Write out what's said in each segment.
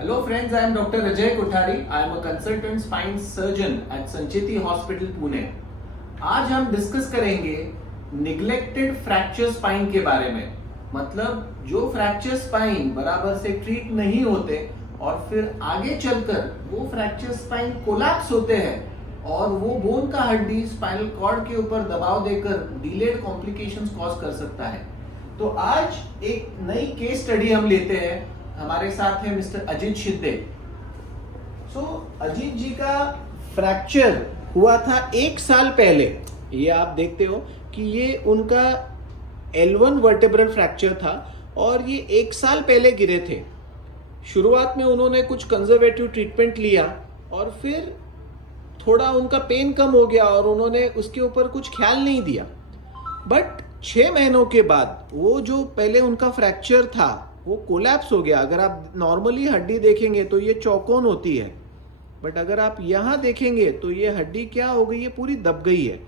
Hello friends, I am Dr. Ajay Kothari. I am a consultant spine surgeon at Sancheti Hospital, Pune. आज हम discuss करेंगे neglected fracture spine के बारे में। मतलब जो फ्रैक्चर स्पाइन बराबर से ट्रीट नहीं होते और फिर आगे चलकर वो फ्रैक्चर स्पाइन कोलैप्स होते हैं और वो बोन का हड्डी स्पाइनल कॉर्ड के ऊपर दबाव देकर डिलेड कॉम्प्लिकेशंस कॉज कर सकता है। तो आज एक नई केस स्टडी हम लेते हैं। हमारे साथ है मिस्टर अजीत शिंदे। अजीत जी का फ्रैक्चर हुआ था 1 साल पहले। ये आप देखते हो कि ये उनका L1 वर्टेब्रल फ्रैक्चर था और ये 1 साल पहले गिरे थे। शुरुआत में उन्होंने कुछ कंजर्वेटिव ट्रीटमेंट लिया और फिर थोड़ा उनका पेन कम हो गया और उन्होंने उसके ऊपर कुछ ख्याल नहीं दिया। बट 6 महीनों के बाद वो जो पहले उनका फ्रैक्चर था वो कोलैप्स हो गया। अगर आप नॉर्मली हड्डी देखेंगे तो ये चौकोन होती है, बट अगर आप यहाँ देखेंगे तो ये हड्डी क्या हो गई है, पूरी दब गई है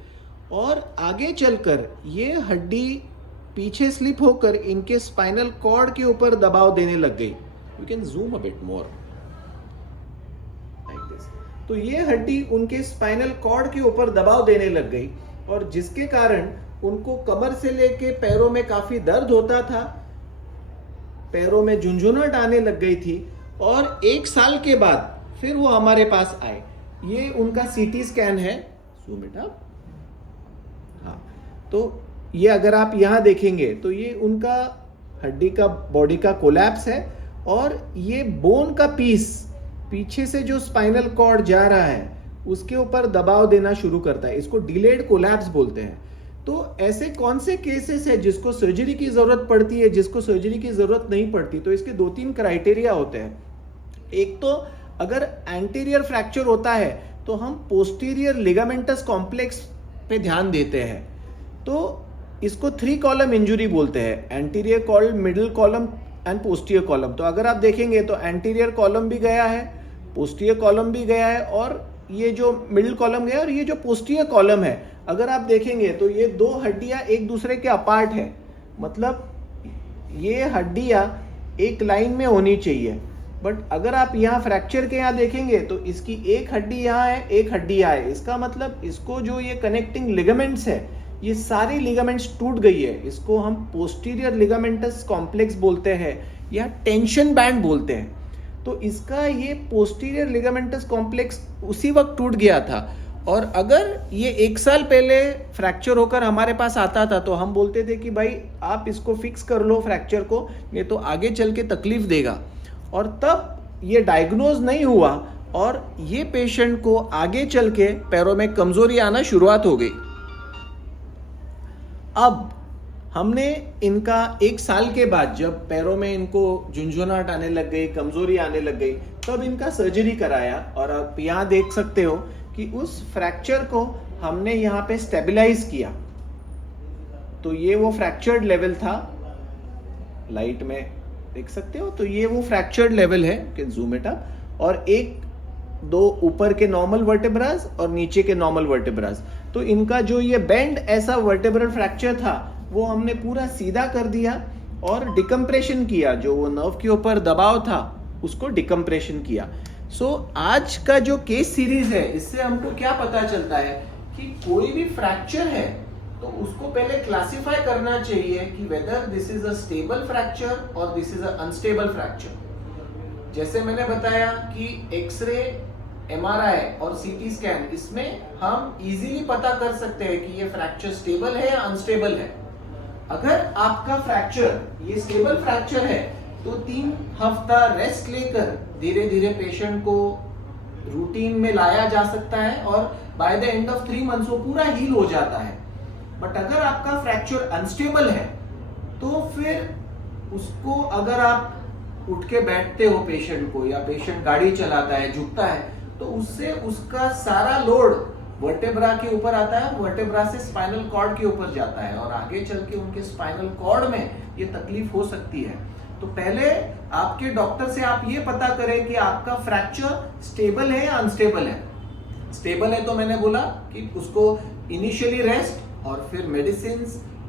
और आगे चलकर ये हड्डी पीछे स्लिप होकर इनके स्पाइनल कॉर्ड के ऊपर दबाव देने लग गई। You can zoom a bit more like this. तो ये हड्डी उनके स्पाइनल कॉर्ड के ऊपर दबाव देने लग गई और जिसके कारण उनको कमर से लेके पैरों में काफी दर्द होता था, पैरों में झुंझुनाहट आने लग गई थी और 1 साल के बाद फिर वो हमारे पास आए। ये उनका सीटी स्कैन है। Zoom it up. हाँ, तो ये अगर आप यहाँ देखेंगे तो ये उनका हड्डी का बॉडी का कोलैप्स है और ये बोन का पीस पीछे से जो स्पाइनल कॉर्ड जा रहा है उसके ऊपर दबाव देना शुरू करता है। इसको डिलेड कोलैप्स बोलते हैं। तो ऐसे कौन से केसेस है जिसको सर्जरी की जरूरत पड़ती है, जिसको सर्जरी की जरूरत नहीं पड़ती? तो इसके 2-3 क्राइटेरिया होते हैं। एक तो अगर एंटीरियर फ्रैक्चर होता है तो हम पोस्टीरियर लिगामेंटस कॉम्प्लेक्स पे ध्यान देते हैं। तो इसको 3 कॉलम इंजुरी बोलते हैं, anterior column, middle column and posterior column. तो अगर आप देखेंगे तो एंटीरियर कॉलम भी गया है, पोस्टीरियर कॉलम भी गया है और ये जो मिडिल कॉलम गया और ये जो पोस्टीरियर कॉलम है, अगर आप देखेंगे तो ये 2 हड्डियां एक दूसरे के अपार्ट है। मतलब ये हड्डियां एक लाइन में होनी चाहिए, बट अगर आप यहाँ फ्रैक्चर के यहाँ देखेंगे तो इसकी एक हड्डी यहाँ है, एक हड्डी यहाँ है। इसका मतलब इसको जो ये कनेक्टिंग लिगामेंट्स है, ये सारी लिगामेंट्स टूट गई है। इसको हम पोस्टीरियर लिगामेंटस कॉम्प्लेक्स बोलते हैं या टेंशन बैंड बोलते हैं। तो इसका ये पोस्टीरियर लिगामेंटस कॉम्प्लेक्स उसी वक्त टूट गया था और अगर ये 1 साल पहले फ्रैक्चर होकर हमारे पास आता था तो हम बोलते थे कि भाई आप इसको फिक्स कर लो फ्रैक्चर को, ये तो आगे चल के तकलीफ देगा। और तब ये डायग्नोज नहीं हुआ और ये पेशेंट को आगे चल के पैरों में कमजोरी आना शुरुआत हो गई। अब हमने इनका 1 साल के बाद जब पैरों में इनको झुंझुनाहट आने लग गई, कमजोरी आने लग गई, तब इनका सर्जरी कराया और आप यहाँ देख सकते हो कि उस फ्रैक्चर को हमने यहाँ पे स्टेबलाइज किया। तो ये वो फ्रैक्चर्ड लेवल था, लाइट में देख सकते हो। तो ये वो फ्रैक्चर्ड लेवल है, कैन जूम इट अप। और 1-2 ऊपर के नॉर्मल वर्टेब्रास और नीचे के नॉर्मल वर्टेब्रास। तो इनका जो ये बेंड ऐसा वर्टेब्रल फ्रैक्चर था वो हमने पूरा सीधा कर दिया और डिकम्प्रेशन किया। जो वो नर्व के ऊपर दबाव था उसको डिकम्प्रेशन किया। आज का जो केस सीरीज है, इससे हमको क्या पता चलता है कि कोई भी फ्रैक्चर है तो उसको पहले क्लासिफाई करना चाहिए कि whether this is a stable fracture और this is a unstable fracture. जैसे मैंने बताया कि एक्सरे, एमआरआई और सीटी स्कैन, इसमें हम इजीली पता कर सकते हैं कि ये फ्रैक्चर स्टेबल है या अनस्टेबल है। अगर आपका फ्रैक्चर ये स्टेबल फ्रैक्चर है तो 3 हफ्ता रेस्ट लेकर धीरे धीरे पेशेंट को रूटीन में लाया जा सकता है और by the end of 3 months वो पूरा हील हो जाता है। बट अगर आपका फ्रैक्चर अनस्टेबल है तो फिर उसको अगर आप उठ के बैठते हो पेशेंट को, या पेशेंट गाड़ी चलाता है, झुकता है, तो उससे उसका सारा लोड वर्टेब्रा के ऊपर आता है, वर्टेब्रा से स्पाइनल कॉर्ड के ऊपर जाता है और आगे चल के उनके स्पाइनल कॉर्ड में ये तकलीफ हो सकती है। तो पहले आपके डॉक्टर से आप ये पता करें कि आपका फ्रैक्चर स्टेबल है या अनस्टेबल है। स्टेबल है तो मैंने बोला कि उसको इनिशियली रेस्ट और फिर मेडिसिन,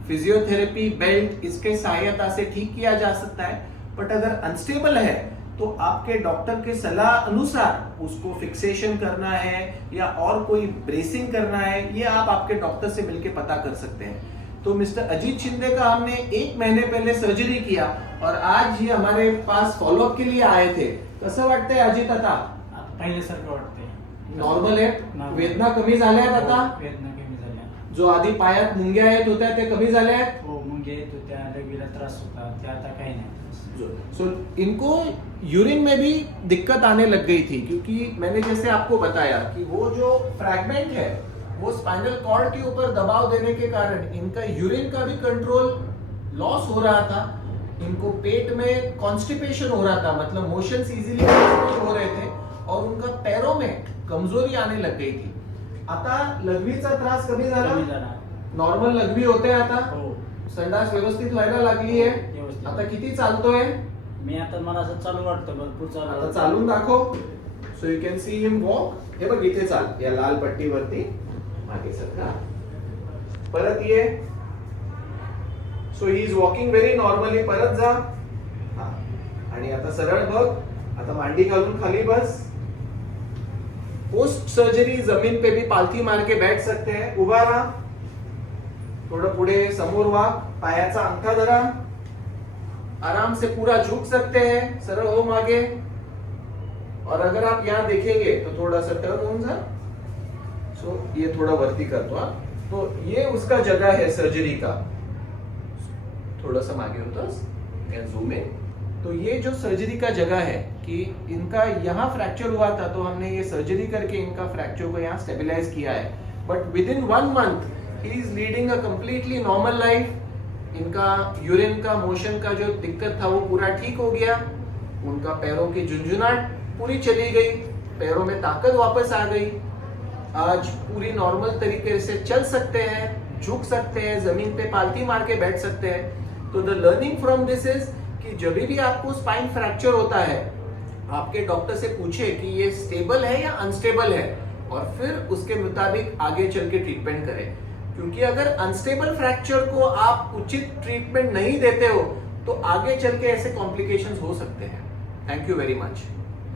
फिजियोथेरेपी, बेल्ट, इसके सहायता से ठीक किया जा सकता है। बट अगर अनस्टेबल है तो आपके डॉक्टर के सलाह अनुसार उसको फिक्सेशन करना है या और कोई ब्रेसिंग करना है, ये आप आपके डॉक्टर से मिलकर पता कर सकते हैं। तो मिस्टर अजीत शिंदे का हमने 1 महीने पहले सर्जरी किया और आज ये हमारे पास फॉलोअप के लिए आए थे। कसं वाटतंय अजित आता? पहिल्यासारखं वाटतंय, नॉर्मल आहे? वेदना कमी झाल्या आहेत आता? वेदना कमी झाल्या. जो आधी पायात मुंग्या येत होत्या ते कमी झाल्या आहेत? हो, मुंग्या येत होत्या, लगेला त्रास होता, ते आता काही नाही. सो इनको यूरिन में भी दिक्कत आने लग गई थी, क्योंकि मैंने जैसे आपको बताया कि वो जो फ्रैगमेंट है वो स्पाइनल कॉर्ड के ऊपर दबाव देने के कारण इनका यूरिन का भी कंट्रोल लॉस हो रहा था। इनको पेट में कॉन्स्टिपेशन हो रहा था, मतलब मोशंस इजीली हो रहे थे और उनका पैरों में कमजोरी आने लग गई थी। आता लघवीचा त्रास कमी झाला, कमी झाला. नॉर्मल लघवी होते आता, हो, संडास व्यवस्थित व्हायला लागली आहे, व्यवस्थित. आता किती चालतोय? मी आता मला असं चालू वाटतं, भरपूर चालू आता वाटतं. चालून दाखव. So you can see him walk. हे बघ इथे चाल, या लाल पट्टीवरती मागे सरका, परत ये. So he is walking very normally. परत जा. हा. आणि आता सरळ बघ. आता मांडी घालून खाली बस. पोस्ट सर्जरी जमीन पे भी पालथी मार के बैठ सकते हैं. उभा रहा, थोड़ा पुढे समोर वा, पायाचा अंगठा धरा, आराम से पूरा झुक सकते हैं, सरळ हो मागे. और अगर आप यहाँ देखेंगे तो थोड़ा सा टर्न होऊन जा. सो ये थोड़ा वर्ती करतो हा. तो ये उसका जगह है सर्जरी का. थोड़ा सा मागे होतोस, कैन जूम इन. तो ये जो सर्जरी का जगह है कि इनका यहाँ फ्रैक्चर हुआ था, तो हमने ये सर्जरी करके इनका फ्रैक्चर को यहाँ स्टेबलाइज किया है. But with in 1 month he is leading a completely normal life. इनका यूरिन का मोशन का जो दिक्कत था वो पूरा ठीक हो गया. उनका पैरों की झुंझुनाहट पूरी चली गई, पैरों में ताकत वापस आ गई. आज पूरी नॉर्मल तरीके से चल सकते हैं, झुक सकते हैं, जमीन पे पालथी मार के बैठ सकते हैं. तो the learning from this is कि जब भी आपको स्पाइन फ्रैक्चर होता है, आपके डॉक्टर से पूछे कि ये स्टेबल है या अनस्टेबल है, और फिर उसके मुताबिक आगे चल के ट्रीटमेंट करें. क्योंकि अगर अनस्टेबल फ्रैक्चर को आप उचित ट्रीटमेंट नहीं देते हो तो आगे चल के ऐसे कॉम्प्लिकेशंस हो सकते हैं. Thank you very much.